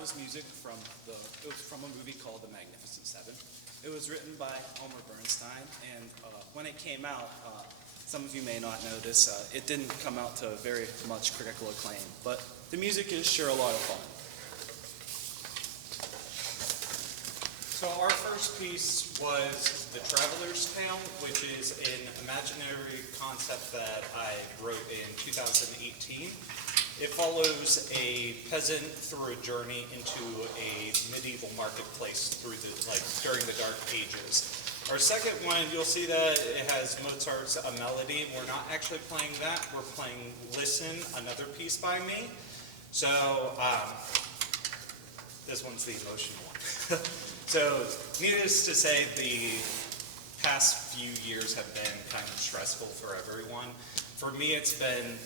was music it was from a movie called The Magnificent Seven. It was written by Elmer Bernstein, and when it came out, some of you may not know this, it didn't come out to very much critical acclaim, but the music is sure a lot of fun. So our first piece was The Traveler's Tale, which is an imaginary concept that I wrote in 2018. It follows a peasant through a journey into a medieval marketplace during the Dark Ages. Our second one, you'll see that it has Mozart's A Melody. We're not actually playing that. We're playing Listen, another piece by me. So this one's the emotional one. So needless to say, the past few years have been kind of stressful for everyone. For me, it's been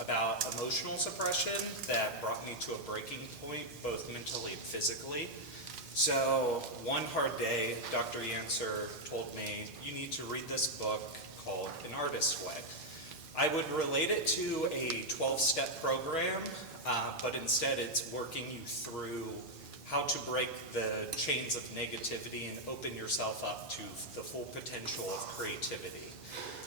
about emotional suppression that brought me to a breaking point, both mentally and physically. So one hard day, Dr. Yancer told me, you need to read this book called An Artist's Way. I would relate it to a 12-step program, but instead it's working you through how to break the chains of negativity and open yourself up to the full potential of creativity.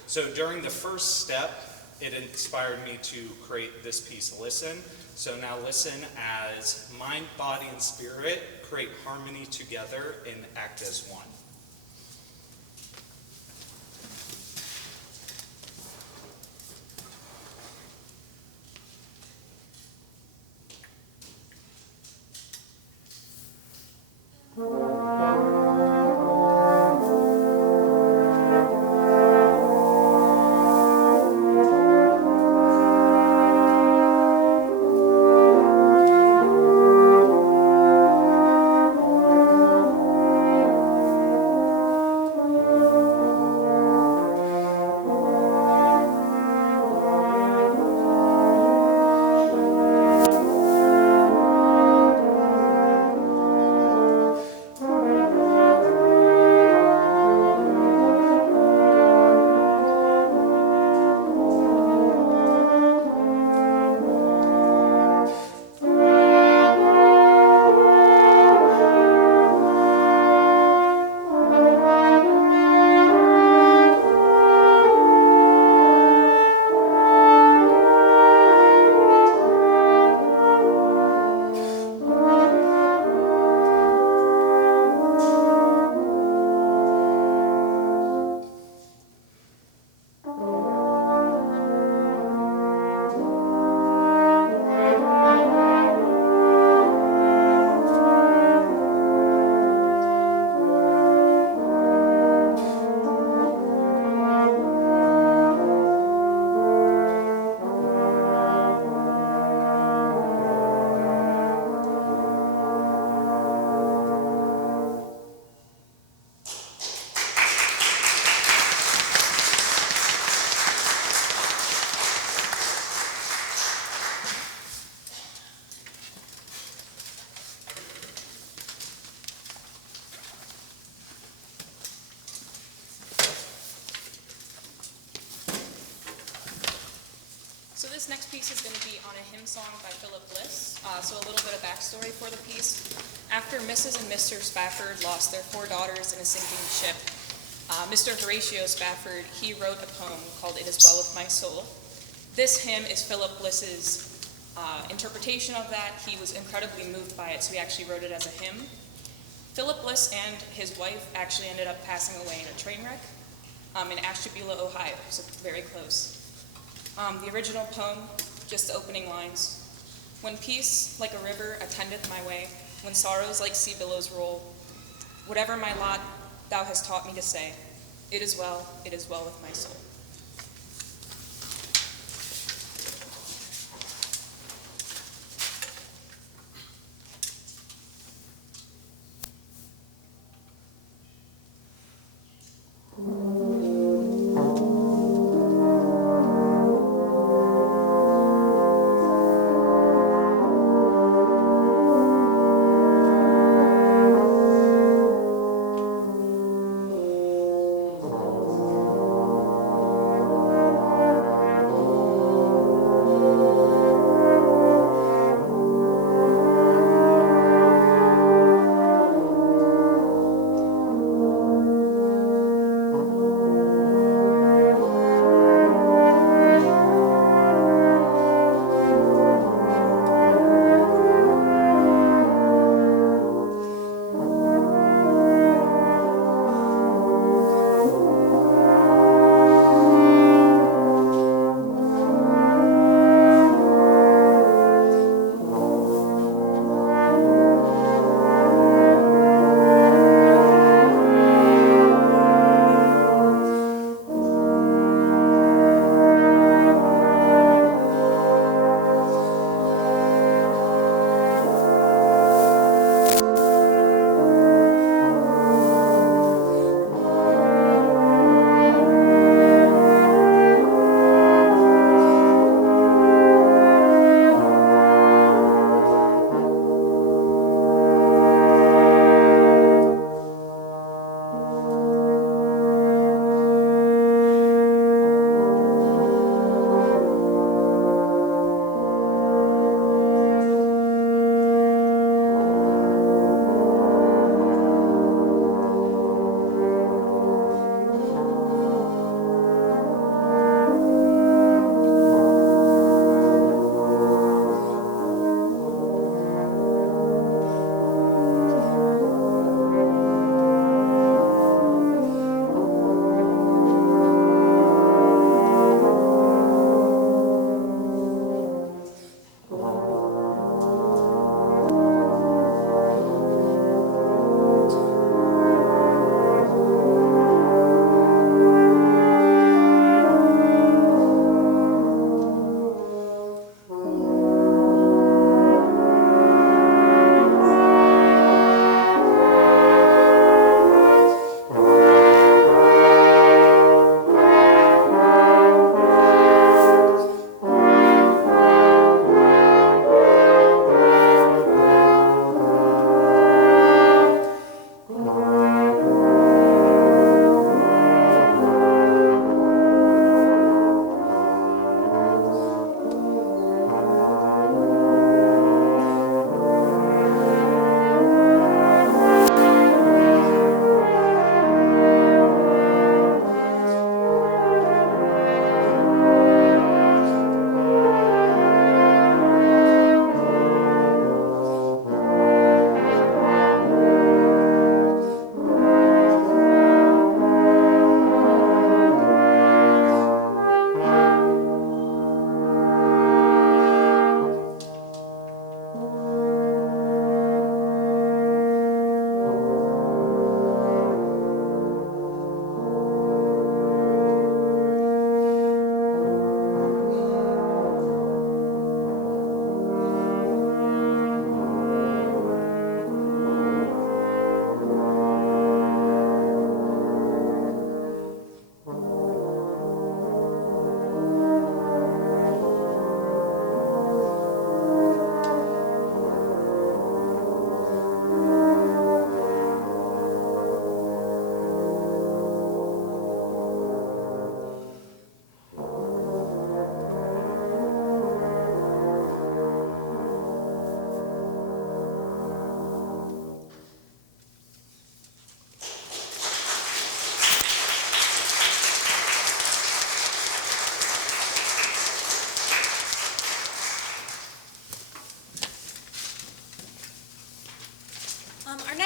So during the first step, it inspired me to create this piece, Listen. So now listen as mind, body, and spirit create harmony together and act as one. So this next piece is going to be on a hymn song by Philip Bliss. So a little bit of backstory for the piece. After Mrs. and Mr. Spafford lost their 4 daughters in a sinking ship, Mr. Horatio Spafford, he wrote a poem called It Is Well With My Soul. This hymn is Philip Bliss's interpretation of that. He was incredibly moved by it, so he actually wrote it as a hymn. Philip Bliss and his wife actually ended up passing away in a train wreck in Ashtabula, Ohio, so very close. The original poem, just the opening lines. When peace like a river attendeth my way, when sorrows like sea billows roll, whatever my lot thou hast taught me to say, it is well with my soul.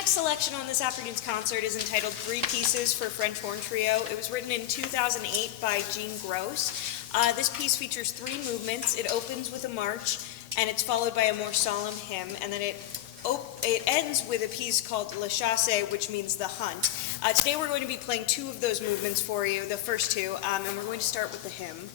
next selection on this afternoon's concert is entitled Three Pieces for French Horn Trio. It was written in 2008 by Jean Gross. This piece features 3 movements. It opens with a march, and it's followed by a more solemn hymn, and then it ends with a piece called Le Chasse, which means the hunt. Today we're going to be playing 2 of those movements for you, the first 2, and we're going to start with the hymn.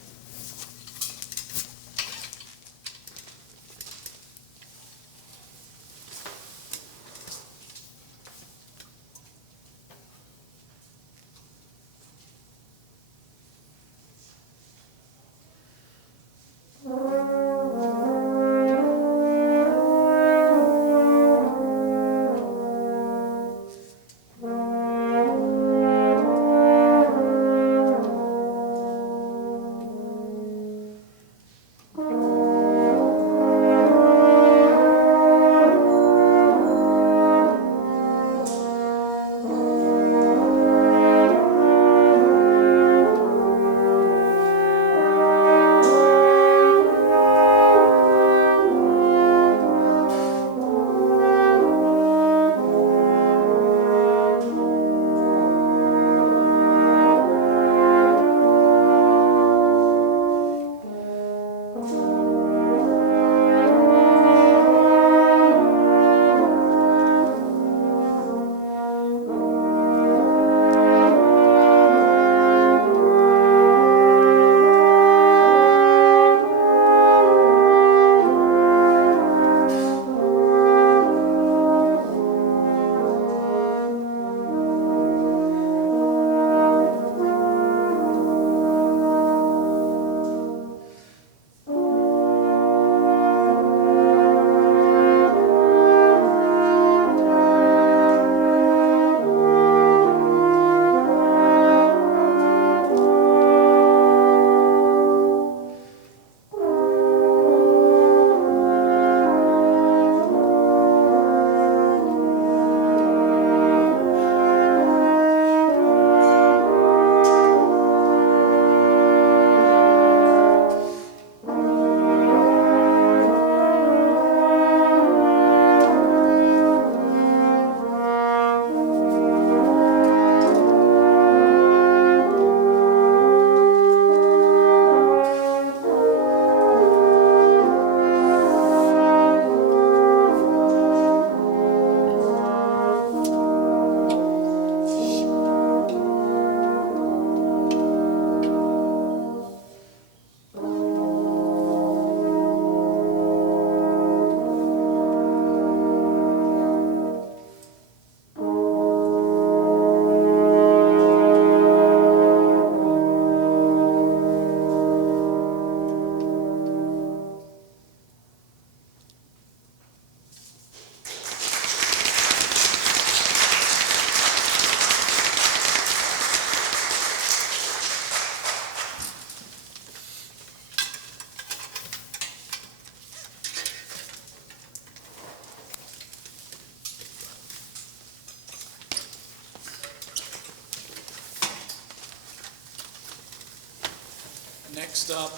Next up,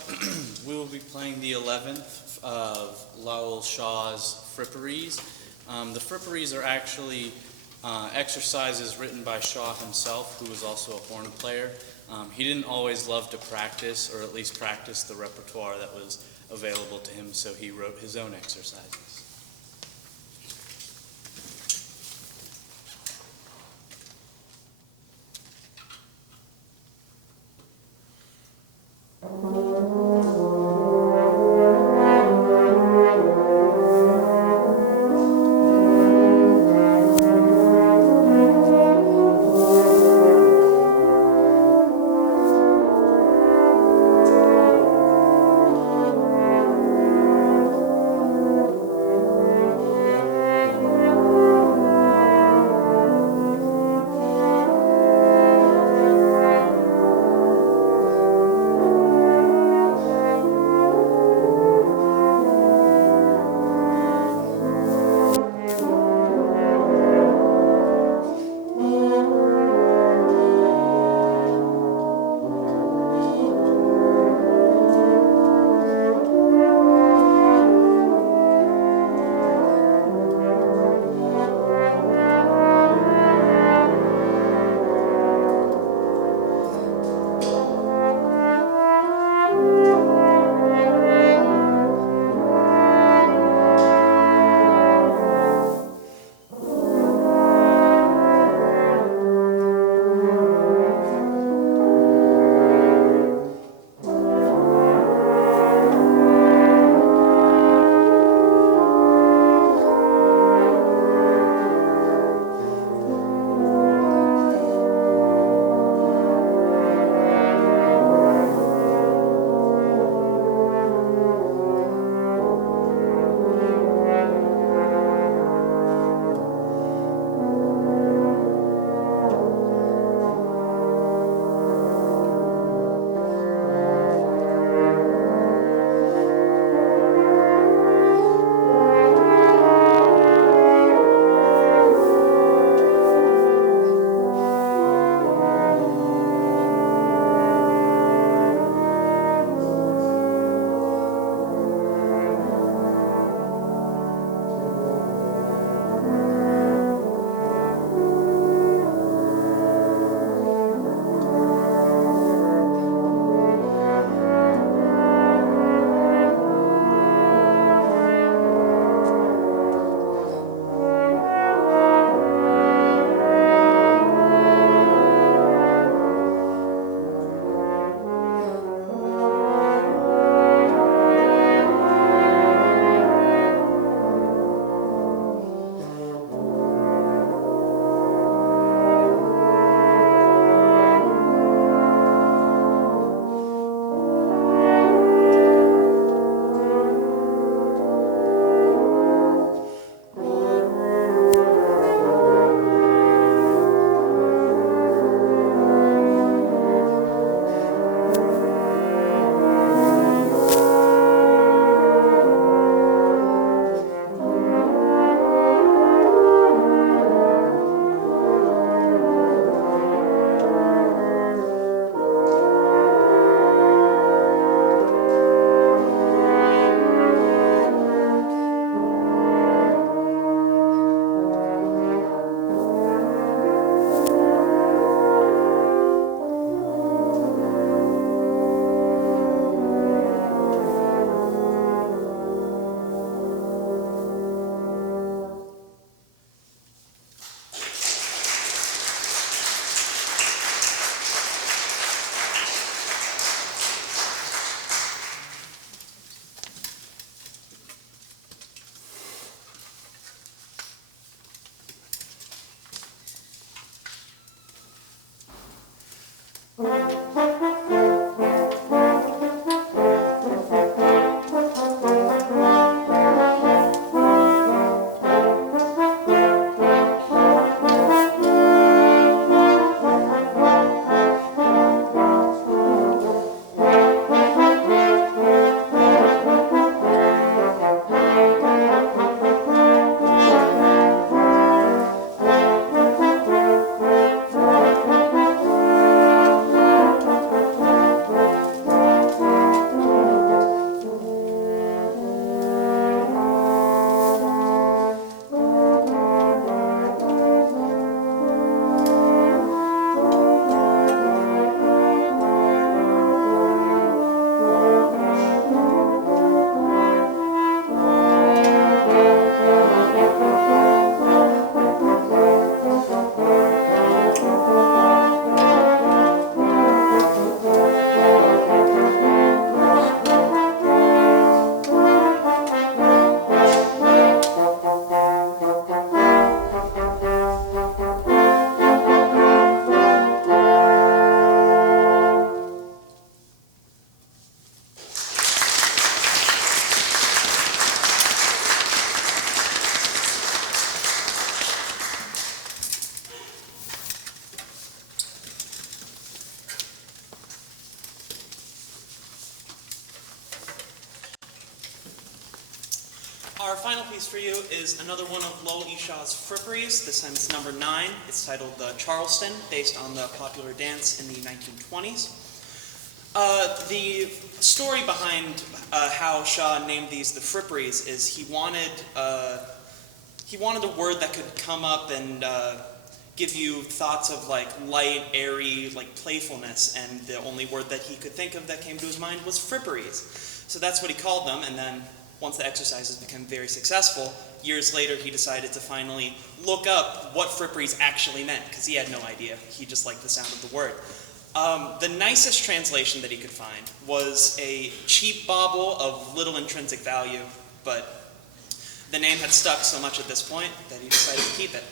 we will be playing the 11th of Lowell Shaw's Flipperies. The Flipperies are actually exercises written by Shaw himself, who was also a horn player. He didn't always love to practice, or at least practice the repertoire that was available to him, so he wrote his own exercises. piece for you is another one of Lowell E. Shaw's Flipperies. This time it's number 9. It's titled Charleston, based on the popular dance in the 1920s. The story behind how Shaw named these the Flipperies is he wanted a word that could come up and give you thoughts of like light, airy, like playfulness, and the only word that he could think of that came to his mind was Flipperies. So that's what he called them, and then once the exercises became very successful, years later he decided to finally look up what Flipperies actually meant, because he had no idea. He just liked the sound of the word. The nicest translation that he could find was a cheap bauble of little intrinsic value, but the name had stuck so much at this point that he decided to keep it.